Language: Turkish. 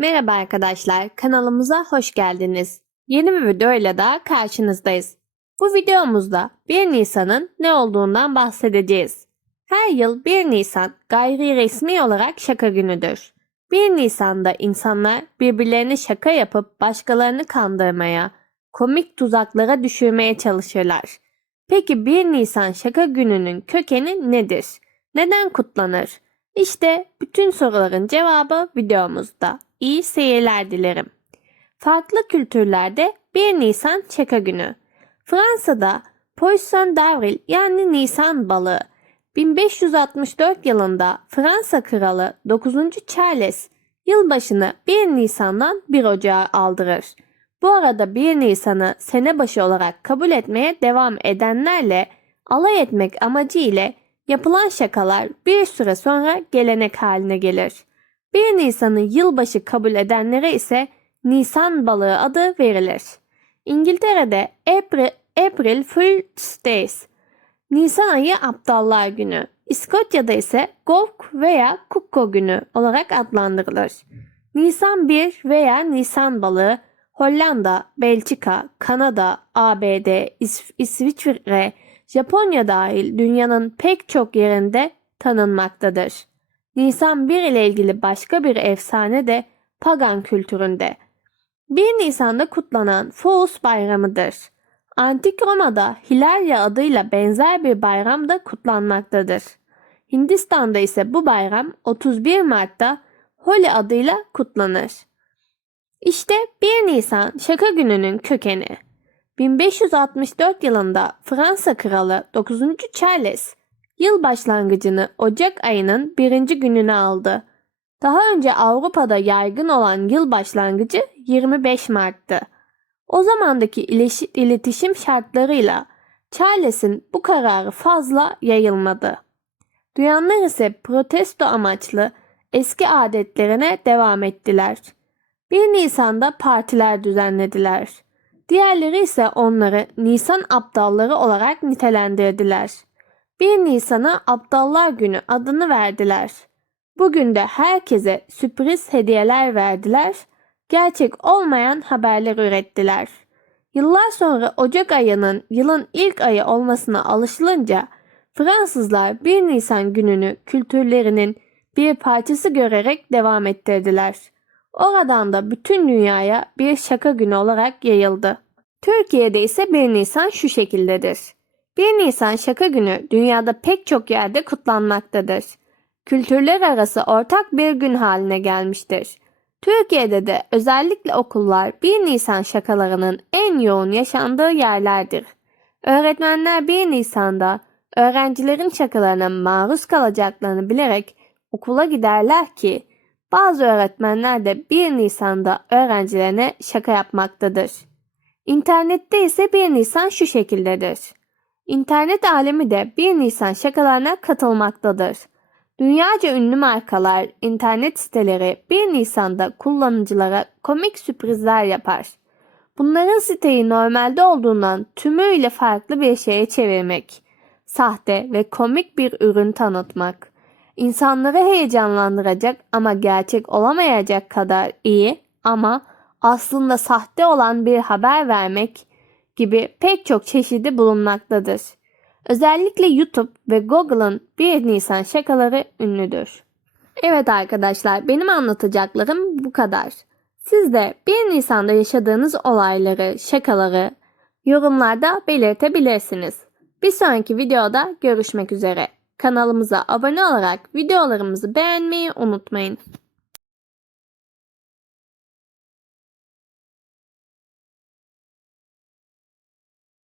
Merhaba arkadaşlar, kanalımıza hoş geldiniz. Yeni bir videoyla daha karşınızdayız. Bu videomuzda 1 Nisan'ın ne olduğundan bahsedeceğiz. Her yıl 1 Nisan gayri resmi olarak şaka günüdür. 1 Nisan'da insanlar birbirlerine şaka yapıp başkalarını kandırmaya, komik tuzaklara düşürmeye çalışırlar. Peki 1 Nisan şaka gününün kökeni nedir? Neden kutlanır? İşte bütün soruların cevabı videomuzda. İyi seyirler dilerim. Farklı kültürlerde 1 Nisan şaka günü. Fransa'da Poisson d'Avril yani Nisan balığı 1564 yılında Fransa kralı 9. Charles yılbaşını 1 Nisan'dan 1 Ocağı aldırır. Bu arada 1 Nisan'ı sene başı olarak kabul etmeye devam edenlerle alay etmek amacı ile yapılan şakalar bir süre sonra gelenek haline gelir. 1 Nisan'ı yılbaşı kabul edenlere ise Nisan balığı adı verilir. İngiltere'de April, April Fool's Days, Nisan ayı aptallar günü, İskoçya'da ise Gok veya Kukko günü olarak adlandırılır. Nisan 1 veya Nisan balığı Hollanda, Belçika, Kanada, ABD, İs- İsviçre, Japonya dahil dünyanın pek çok yerinde tanınmaktadır. Nisan 1 ile ilgili başka bir efsane de pagan kültüründe. 1 Nisan'da kutlanan Fous bayramıdır. Antik Roma'da Hilaria adıyla benzer bir bayram da kutlanmaktadır. Hindistan'da ise bu bayram 31 Mart'ta Holi adıyla kutlanır. İşte 1 Nisan şaka gününün kökeni. 1564 yılında Fransa kralı 9. Charles yıl başlangıcını Ocak ayının birinci gününe aldı. Daha önce Avrupa'da yaygın olan yıl başlangıcı 25 Mart'tı. O zamandaki iletişim şartlarıyla Charles'in bu kararı fazla yayılmadı. Duyanlar ise protesto amaçlı eski adetlerine devam ettiler. 1 Nisan'da partiler düzenlediler. Diğerleri ise onları Nisan aptalları olarak nitelendirdiler. 1 Nisan'a Aptallar Günü adını verdiler. Bugün de herkese sürpriz hediyeler verdiler, gerçek olmayan haberler ürettiler. Yıllar sonra Ocak ayının yılın ilk ayı olmasına alışılınca Fransızlar 1 Nisan gününü kültürlerinin bir parçası görerek devam ettirdiler. Oradan da bütün dünyaya bir şaka günü olarak yayıldı. Türkiye'de ise 1 Nisan şu şekildedir. 1 Nisan şaka günü dünyada pek çok yerde kutlanmaktadır. Kültürler arası ortak bir gün haline gelmiştir. Türkiye'de de özellikle okullar 1 Nisan şakalarının en yoğun yaşandığı yerlerdir. Öğretmenler 1 Nisan'da öğrencilerin şakalarına maruz kalacaklarını bilerek okula giderler ki bazı öğretmenler de 1 Nisan'da öğrencilerine şaka yapmaktadır. İnternette ise 1 Nisan şu şekildedir. İnternet alemi de 1 Nisan şakalarına katılmaktadır. Dünyaca ünlü markalar, internet siteleri 1 Nisan'da kullanıcılara komik sürprizler yapar. Bunların siteyi normalde olduğundan tümüyle farklı bir şeye çevirmek, sahte ve komik bir ürün tanıtmak, insanları heyecanlandıracak ama gerçek olamayacak kadar iyi ama aslında sahte olan bir haber vermek gibi pek çok çeşidi bulunmaktadır. Özellikle YouTube ve Google'ın 1 Nisan şakaları ünlüdür. Evet arkadaşlar benim anlatacaklarım bu kadar. Siz de 1 Nisan'da yaşadığınız olayları, şakaları yorumlarda belirtebilirsiniz. Bir sonraki videoda görüşmek üzere. Kanalımıza abone olarak videolarımızı beğenmeyi unutmayın.